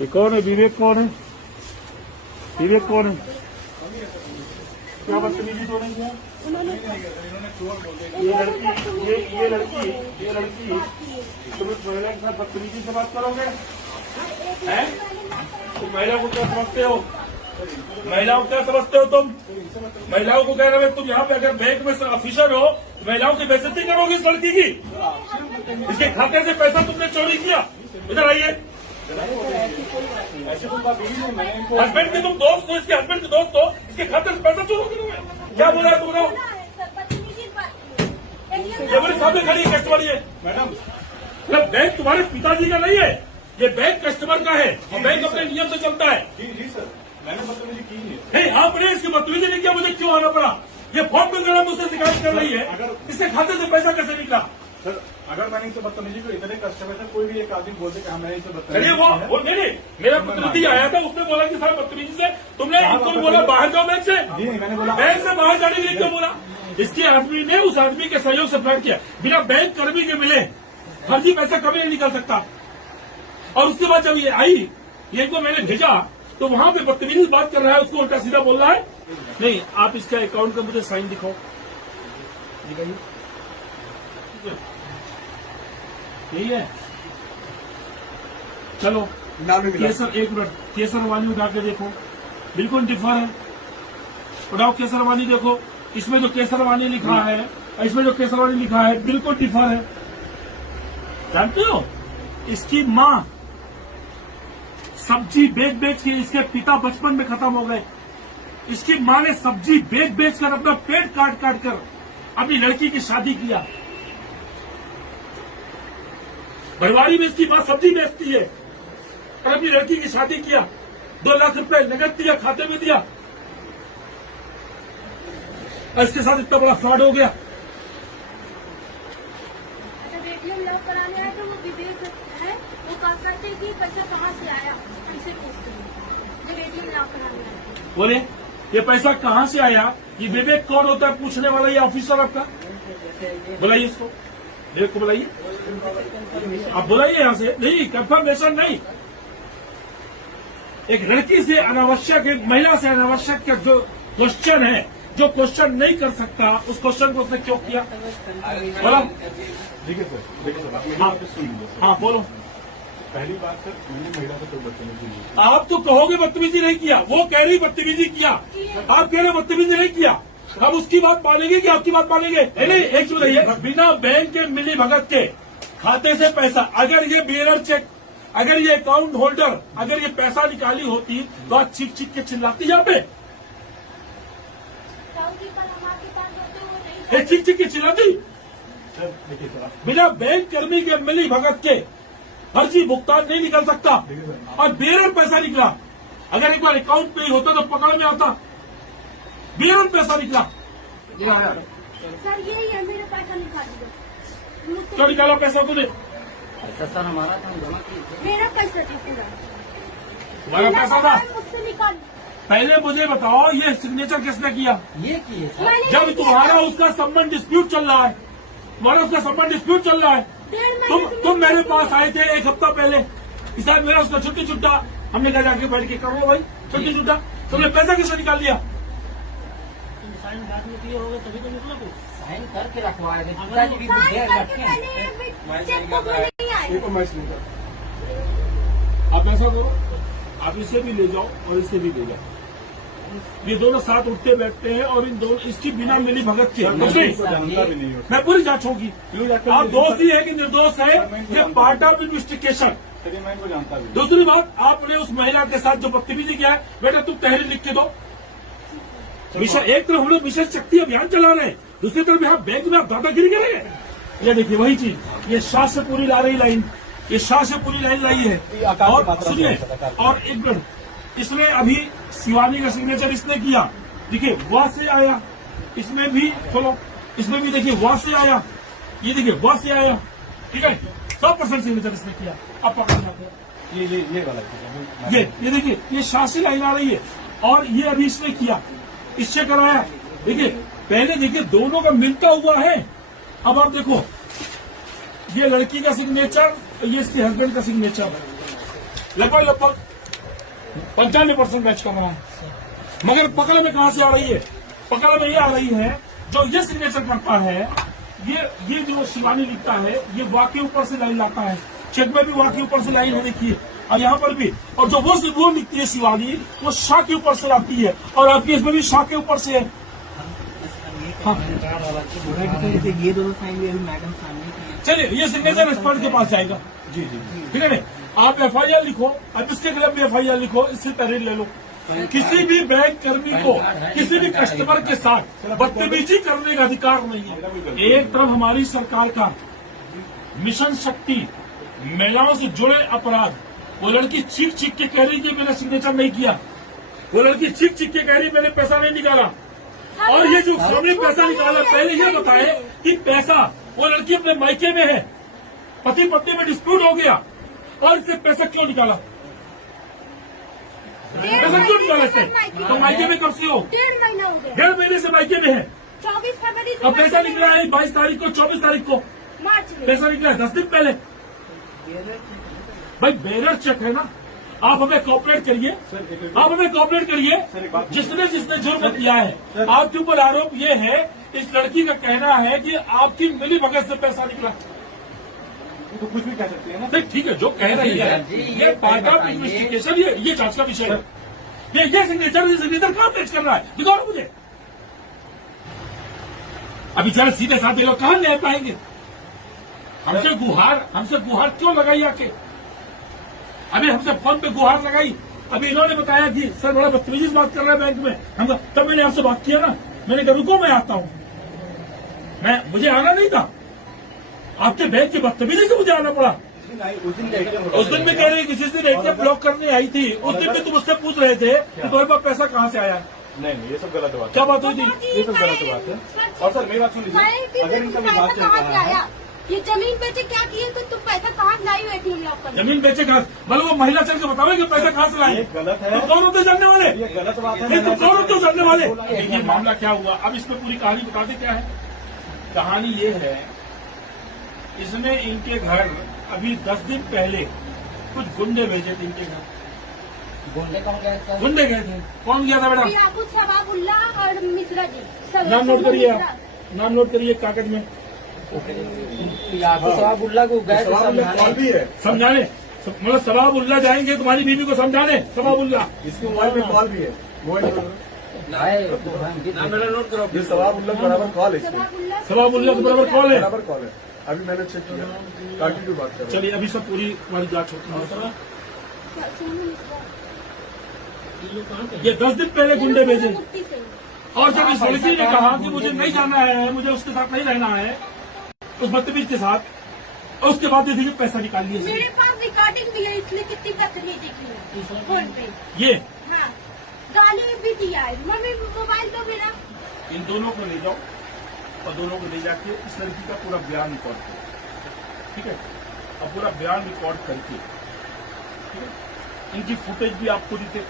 ये कौन है? विवेक कौन है? विवेक कौन है? क्या बदतमीजी तो नहीं किया? ये लड़की तुम इस महिला के साथ बदतमीजी से बात करोगे? हैं? तुम महिला को क्या समझते हो? महिलाओं को क्या समझते हो तुम? महिलाओं को कह रहे हो तुम यहाँ पे अगर बैंक में ऑफिसर हो, महिलाओं की बेइज्जती करोगे इस लड़की की? इसके खाते से पैसा तुमने चोरी किया? इधर आइए। हस्बैंड के तुम दोस्त हो, इसके हस्बैंड के दोस्त हो, इसके खाते से पैसा चोरी करोगे? क्या बोला है तुमने? मेरे सामने खड़ी कस्टमर ये मैडम, बैंक तुम्हारे पिताजी का नहीं है, ये बैंक कस्टमर का है और बैंक अपने नियम से चलता है। जी सर, मैंने बदतमीजी की नहीं, आपने इसकी बदतमीजी नहीं किया, मुझे क्यों आना पड़ा? ये फोन पे गलत मुझसे शिकायत कर रही है, इसके खाते से पैसा कैसे निकला? सर, अगर मैंने इसे बदतमीजी को इतने कस्टमर से कोई भी एक आदमी बोलते कि मैंने इसे चलिए वो नहीं, मेरा प्रतिनिधि आया था, उसने बोला कि सर बदतमीजी से तुमने इनको बोला बाहर जाओ बैंक से। जी मैंने बोला बैंक से बाहर जाने के लिए क्यों बोला? इसके आदमी ने उस आदमी के सहयोग से फ्रॉड किया, बिना बैंक कर्मी के मिले फर्जी पैसा कभी नहीं निकल सकता। और उसके बाद जब ये आई, ये को मैंने भेजा तो वहां पे बदतमीजी बात कर रहा है, उसको उल्टा सीधा बोल रहा है। नहीं, आप इसका अकाउंट का मुझे साइन दिखाओ, दिखाइए। यही है, चलो केसर, एक मिनट, केसर वाली उठा के देखो, बिल्कुल डिफर है। उठाओ केसर वाली, देखो इसमें जो केसर वाली लिखा है, इसमें जो केसर वाली लिखा है बिल्कुल डिफर है। जानते हो, इसकी माँ सब्जी बेच बेच के, इसके पिता बचपन में खत्म हो गए, इसकी माँ ने सब्जी बेच बेच कर अपना पेट काट काट कर अपनी लड़की की शादी किया। भरवाड़ी में इसकी माँ सब्जी बेचती है और अपनी लड़की की शादी किया, 2 लाख रुपए नगद दिया, खाते में दिया, और इसके साथ इतना बड़ा फ्रॉड हो गया। लॉक कराने आए तो वो विवेक है, वो कहते हैं कि पैसा कहाँ से आया, हमसे पूछते हैं जब एटीएम लॉक कराने आए। बोले ये पैसा कहाँ से आया? ये विवेक कौन होता है पूछने वाला? ये ऑफिसर आपका, बुलाइए इसको, विवेक को बुलाइए, आप बुलाइए यहाँ से। नहीं, कंफर्मेशन नहीं, एक लड़की से अनावश्यक, एक महिला से अनावश्यक का जो क्वेश्चन है, जो क्वेश्चन नहीं कर सकता, उस क्वेश्चन को उसने क्यों किया? बोलो। देखिए सर, हाँ बोलो। पहली बात सर, मैंने महिला से कोई बदतमीजी नहीं। आप तो कहोगे बदतमीजी नहीं किया, वो कह रही बदतमीजी किया, आप कह रहे बदतमीजी नहीं किया। अब उसकी बात मानेंगे कि आपकी बात मानेंगे? नहीं, एक चीज बताइए, बिना बैंक के मिली भगत के खाते से पैसा, अगर ये बियरर चेक, अगर ये अकाउंट होल्डर, अगर ये पैसा निकाली होती तो आज चीख चीख के चिल्लाती यहाँ पे, चीख चीख के चिल्लाती। सर देखिए सर, बिना बैंक कर्मी के मिली भगत के फर्जी भुगतान नहीं निकल सकता, और बेरर पैसा निकला। अगर एक बार अकाउंट पे ही होता तो पकड़ में आता, बेरर पैसा निकला। सर यही है, मेरा पैसा निकाल दीजिए। क्यों निकाला पैसा तुझे? सर हमारा था, जमा किए। मेरा पैसा था पूरा, तुम्हारा पैसा था? मुझसे निकाल। पहले मुझे बताओ, ये सिग्नेचर किसने किया? ये किए सर, जब तुम्हारा उसका संबंध डिस्प्यूट चल रहा है, तुम्हारा उसका संबंध डिस्प्यूट चल रहा है, तुम मेरे पास आए थे 1 हफ्ता पहले, इस साथ मेरा उसका छुट्टी छुट्टा, हमने कहा जाके बैठ के करो भाई छुट्टी छुट्टा, तुमने पैसा किसने निकाल दिया? साइन बाद में किए होगे तभी तो निकला, साइन करके रखवाए थे, पिताजी भी ढेर रखे। आप ऐसा करो, आप इसे भी ले जाओ और इसे भी ले जाओ, ये दोनों साथ उठते बैठते हैं और इन दोनों, इसकी बिना मिली भगत के जानता भी नहीं हो। मैं पूरी जांच होगी। आप दोषी है कि निर्दोष है, ये पार्ट ऑफ इन्वेस्टिगेशन। चलिए मैं इनको जानता भी नहीं। दूसरी बात, आपने उस महिला के साथ जो बदतमीजी किया है, बेटा तुम तहरीर लिख के दो। मिशन, एक तरफ हम लोग मिशन शक्ति अभियान चला रहे हैं, दूसरी तरफ यहाँ बैंक में आप दादागिरी करेंगे। ये देखिए वही चीज, ये शाह से पूरी ला रही लाइन, ये शाह से पूरी लाइन लाई है। और सुनिए, और एक मिनट, इसने अभी शिवानी का सिग्नेचर इसने किया, देखिए वह से आया, इसमें भी खोलो, इसमें भी देखिए वह से आया, ये देखिए वह से आया, ठीक है, 100% सिग्नेचर इसने किया। अब पकड़ जाते हैं, ये गलत है। ये देखिए, ये शाह से लाइन आ रही है, और ये अभी इसने किया, इससे कराया। देखिए पहले देखिए दोनों का मिलता हुआ है। अब आप देखो, ये लड़की का सिग्नेचर, ये इसके हस्बैंड का सिग्नेचर, लगभग 95% मैच कर रहा है। मगर पकड़ में कहां से आ रही है? पकड़ में ये आ रही है, जो ये सिग्नेचर करता है, ये जो शिवानी लिखता है, ये वाह के ऊपर से लाइन लाता है। चेक में भी वाह के ऊपर से लाइन है, देखिए, और यहाँ पर भी। और जो वो लिखती है शिवानी, वो शाह के ऊपर से लाती है, और आपकी इसमें भी शाह के ऊपर से है। हाँ। ये दोनों साइन भी अभी मैडम सामने की है। चलिए, ये सिग्नेचर एक्सपर्ट के पास जाएगा। जी जी, ठीक है ना? आप FIR लिखो, अब इसके खिलाफ भी FIR लिखो, इससे तहरीर ले लो। किसी भी बैंक कर्मी को किसी भी कस्टमर के साथ बदतमीजी करने का अधिकार नहीं है। एक तरफ हमारी सरकार का मिशन शक्ति, महिलाओं से जुड़े अपराध, वो लड़की चीख चीख के कह रही कि मैंने सिग्नेचर नहीं किया, वो लड़की चीख चीख के कह रही मैंने पैसा नहीं निकाला। और ये जो सामने पैसा निकाला, पहले ये बताए कि पैसा, वो लड़की अपने मायके में है, पति पत्नी में डिस्प्यूट हो गया, और इससे पैसा क्यों निकाला? पैसा क्यों निकाला इससे? तो मायके में कब से हो? 1.5 महीना हो गया। 1.5 महीने से मायके में है। 24 फरवरी से अब पैसा निकला है 22 तारीख को, 24 तारीख को मार्च में। पैसा निकला है 10 दिन पहले। भाई बेरर चेक है ना, आप हमें कोऑपरेट करिए, आप हमें कोऑपरेट करिए। जिसने जुर्म किया है, आपके ऊपर आरोप ये है, इस लड़की का कहना है कि आपकी मिली भगत से पैसा निकला। तो कुछ भी कह सकते हैं ना। नहीं, ठीक है, जो कह रही है ये पार्ट ऑफ इन्वेस्टिगेशन, ये जांच का विषय है। ये सिग्नेचर कहाँ पेश कर रहा है, दिखाओ मुझे। अभी जरा सीधे साधे लोग कहाँ ले पाएंगे? हमसे गुहार क्यों लगाई आके? अभी हमसे फोन पे गुहार लगाई। अभी इन्होंने बताया कि सर बड़ा बदतमीजी से बात कर रहा है बैंक में। हम तब मैंने आपसे बात किया ना, मैंने कहा रुको मैं आता हूं। मुझे आना नहीं था, आपके बैंक की बदतमीजी से मुझे आना पड़ा। उस दिन भी कह रहे कि जिस दिन ATM ब्लॉक करने आई थी, उस दिन भी तुम मुझसे पूछ रहे थे कि तुम्हारे पास पैसा कहाँ से आया? नहीं, ये सब गलत बात है। क्या बात हुई थी? ये सब गलत बात है। और सर मेरी बात सुन लीजिए, अगर इनका विवाद चल कहाँ से रहा है, आया? ये जमीन बेचे क्या किए, तो तुम पैसा कहाँ से लाई? ATM लॉक कर जमीन बेचे कहाँ? मतलब वो महिला चल के बतावे कि पैसा कहाँ से लाए? ये गलत है। तुम कौन होते जानने वाले? ये गलत बात है। नहीं, तुम कौन होते हो जानने वाले? देखिए मामला क्या हुआ, अब इसमें पूरी कहानी बता दे क्या है। कहानी ये है, इसने इनके घर अभी 10 दिन पहले कुछ गुंडे भेजे थे इनके घर। गुंडे कौन गए सर? गुंडे गए थे। कौन गया था बेटा? याकूब सवाबुल्ला और मिश्रा जी। नाम नोट करिए आप, नाम नोट करिए कागज में। याकूब सवाबुल्ला को गए थे कॉल समझाने। भी है, समझाने, मतलब सवाबुल्ला जाएंगे तुम्हारी बीवी को समझाने। सवाबुल्ला इसके मोबाइल में कॉल भी है। मोबाइल मेरा नोट करो। ये सवाब बराबर कॉल है, सवाबुल्ला के बराबर कॉल है। बराबर कॉल है। अभी मैंने चेक किया, काटी की बात कर रहा हूं। चलिए अभी सब पूरी हमारी जांच होती है। ये 10 दिन पहले गुंडे भेजे, और जब इस लड़की ने कहा कि मुझे नहीं जाना है, मुझे उसके साथ नहीं रहना है, उस बदतमीज के साथ, और उसके बाद देखिए पैसा निकाल लिया। मेरे पास रिकॉर्डिंग भी है, इसने कितनी बदतमीजी की है फोन पे। ये हाँ, गाली भी दिया है। मम्मी मोबाइल तो मेरा। इन दोनों को ले जाओ, और दोनों को ले जाके इस लड़की का पूरा बयान रिकॉर्ड करो, ठीक है? और पूरा बयान रिकॉर्ड करके, ठीक है, इनकी फुटेज भी आपको दिखे।